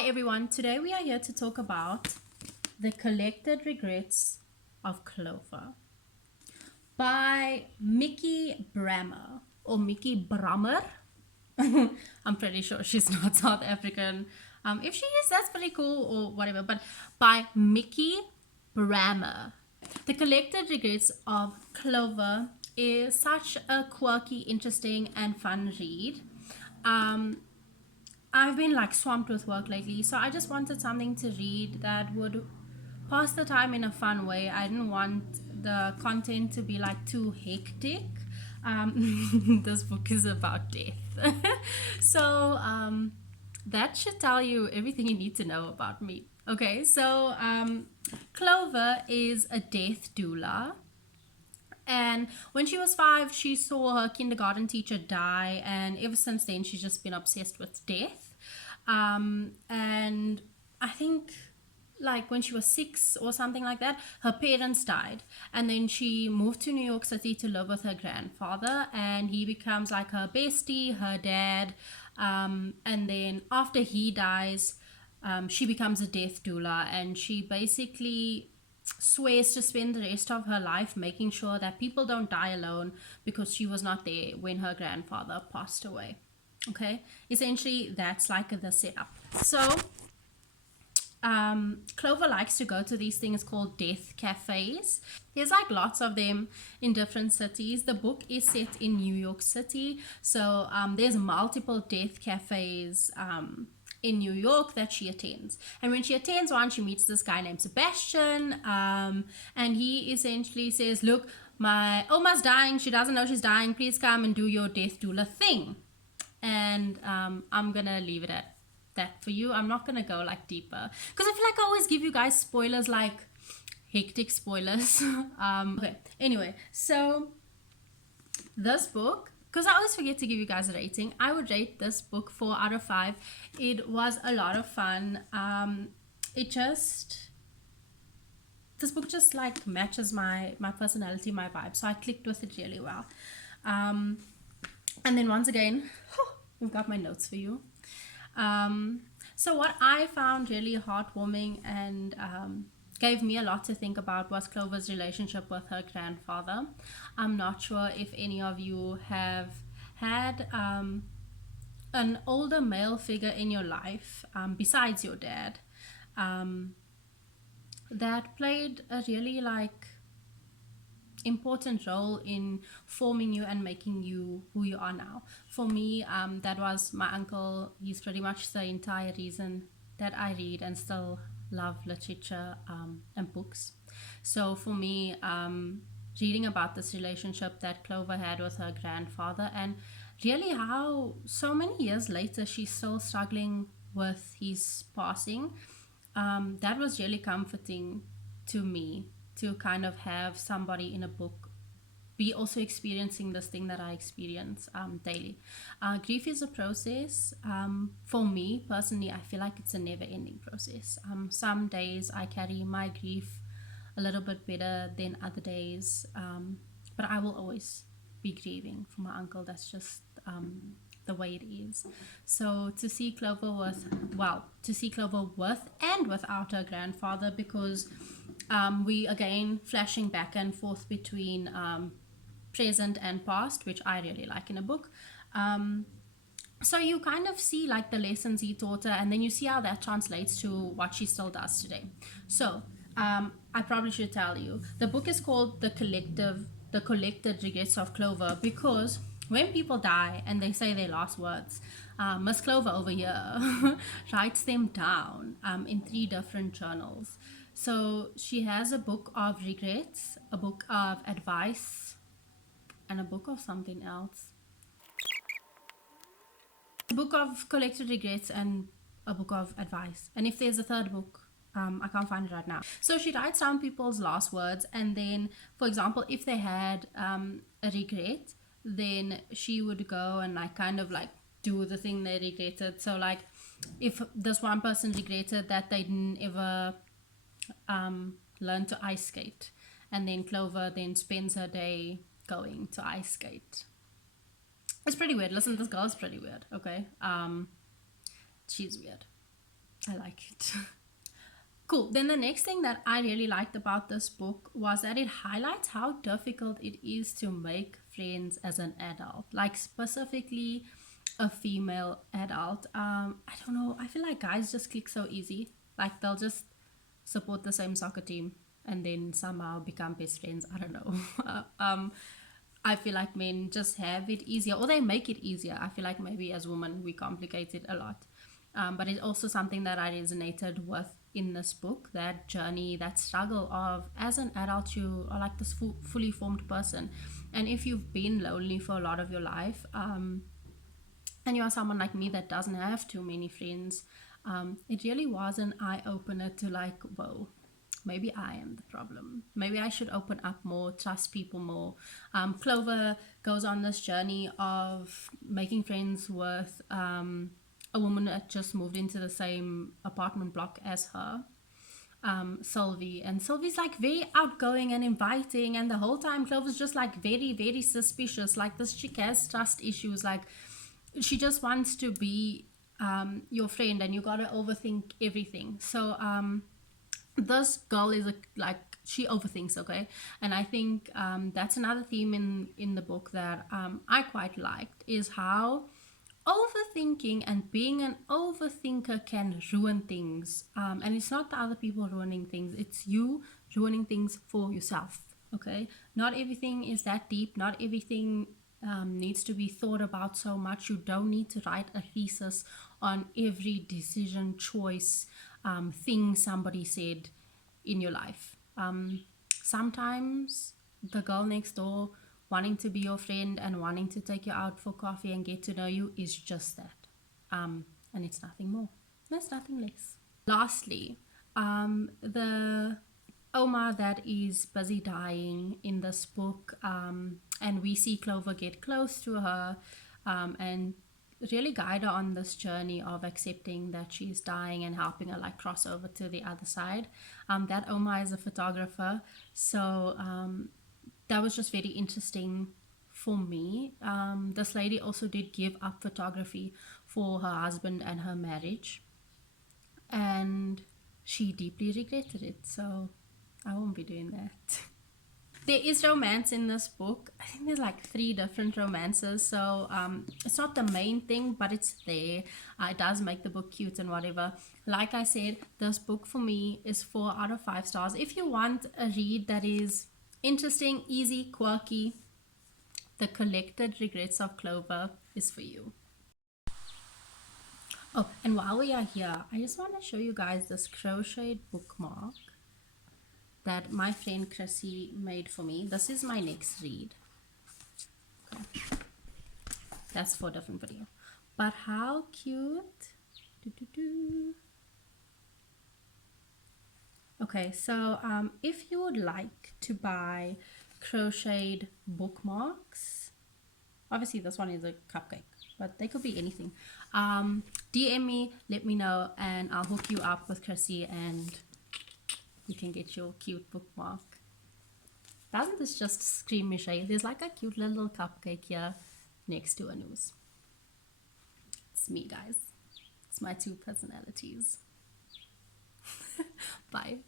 Hi everyone, today we are here to talk about The Collected Regrets of Clover by Mikki Brammer or Mikki Brammer. I'm pretty sure she's not South African. If she is, that's pretty cool or whatever, but by Mikki Brammer. The Collected Regrets of Clover is such a quirky, interesting, and fun read. Um, I've been like swamped with work lately, so I just wanted something to read that would pass the time in a fun way. I didn't want the content to be like too hectic. This book is about death. So that should tell you everything you need to know about me. Okay, so Clover is a death doula. And when she was 5, she saw her kindergarten teacher die, and ever since then, she's just been obsessed with death. And I think, like, when she was 6 or something like that, her parents died. And then she moved to New York City to live with her grandfather, and he becomes like her bestie, her dad. And then after he dies, she becomes a death doula, and she basically swears to spend the rest of her life making sure that people don't die alone because she was not there when her grandfather passed away. Okay, essentially that's like the setup. So Clover likes to go to these things called death cafes. There's like lots of them in different cities. The book is set in New York City, so there's multiple death cafes in New York that she attends. And when she attends one, she meets this guy named Sebastian, and he essentially says, look, my Oma's dying, she doesn't know she's dying, please come and do your death doula thing. And I'm gonna leave it at that for you. I'm not gonna go like deeper because I feel like I always give you guys spoilers, like hectic spoilers. Okay, anyway, so this book, because I always forget to give you guys a rating, I would rate this book 4 out of 5. It was a lot of fun. This book just like matches my personality, my vibe, so I clicked with it really well. And then once again, we've got my notes for you. So what I found really heartwarming and gave me a lot to think about was Clover's relationship with her grandfather. I'm not sure if any of you have had an older male figure in your life besides your dad that played a really like important role in forming you and making you who you are now. For me, that was my uncle. He's pretty much the entire reason that I read and still love literature and books. So for me, reading about this relationship that Clover had with her grandfather, and really how so many years later she's still struggling with his passing, that was really comforting to me, to kind of have somebody in a book be also experiencing this thing that I experience daily. Grief is a process. For me personally, I feel like it's a never-ending process. Some days I carry my grief a little bit better than other days, but I will always be grieving for my uncle. That's just the way it is. So to see Clover with and without her grandfather, because we again flashing back and forth between present and past, which I really like in a book. So you kind of see like the lessons he taught her, and then you see how that translates to what she still does today. So I probably should tell you, the book is called The Collected Regrets of Clover, because when people die and they say their last words, Miss Clover over here writes them down in 3 different journals. So she has a book of regrets, a book of advice, and a book of something else. A book of collected regrets and a book of advice. And if there's a third book, I can't find it right now. So she writes down people's last words, and then, for example, if they had a regret, then she would go and like kind of like do the thing they regretted. So like if this one person regretted that they didn't ever learn to ice skate, and then Clover then spends her day going to ice skate. It's pretty weird. Listen, this girl is pretty weird. Okay, she's weird. I like it. Cool. Then the next thing that I really liked about this book was that it highlights how difficult it is to make friends as an adult, like specifically a female adult. I don't know. I feel like guys just click so easy. Like they'll just support the same soccer team and then somehow become best friends. I don't know. I feel like men just have it easier, or they make it easier. I feel like maybe as women we complicate it a lot. But it's also something that I resonated with in this book, that journey, that struggle of as an adult you are like this fully formed person, and if you've been lonely for a lot of your life, and you are someone like me that doesn't have too many friends, it really was an eye-opener to like, whoa, maybe I am the problem. Maybe I should open up more, trust people more. Clover goes on this journey of making friends with a woman that just moved into the same apartment block as her, Sylvie. And Sylvie's like very outgoing and inviting, and the whole time Clover's just like very, very suspicious. Like this chick has trust issues. Like she just wants to be your friend, and you gotta overthink everything. So this girl is like she overthinks, okay, and I think that's another theme in the book that I quite liked, is how overthinking and being an overthinker can ruin things, and it's not the other people ruining things, it's you ruining things for yourself, okay? Not everything is that deep, not everything needs to be thought about so much. You don't need to write a thesis on every decision, choice, thing somebody said in your life. Sometimes the girl next door wanting to be your friend and wanting to take you out for coffee and get to know you is just that. And it's nothing more. There's nothing less. Lastly, the Oma that is busy dying in this book, and we see Clover get close to her and really guide her on this journey of accepting that she's dying and helping her like cross over to the other side. That Oma is a photographer, so that was just very interesting for me. This lady also did give up photography for her husband and her marriage, and she deeply regretted it, so I won't be doing that. There is romance in this book. I think there's like 3 different romances, so it's not the main thing, but it's there. It does make the book cute and whatever. Like I said, this book for me is 4 out of 5 stars. If you want a read that is interesting, easy, quirky, The Collected Regrets of Clover is for you. Oh, and while we are here, I just want to show you guys this crocheted bookmark that my friend Chrissy made for me. This is my next read. Okay. That's for a different video. But how cute. Okay, so if you would like to buy crocheted bookmarks, obviously this one is a cupcake, but they could be anything. DM me, let me know, and I'll hook you up with Chrissy and you can get your cute bookmark. Doesn't this just scream Michelle? There's like a cute little cupcake here next to a news. It's me, guys. It's my 2 personalities. Bye.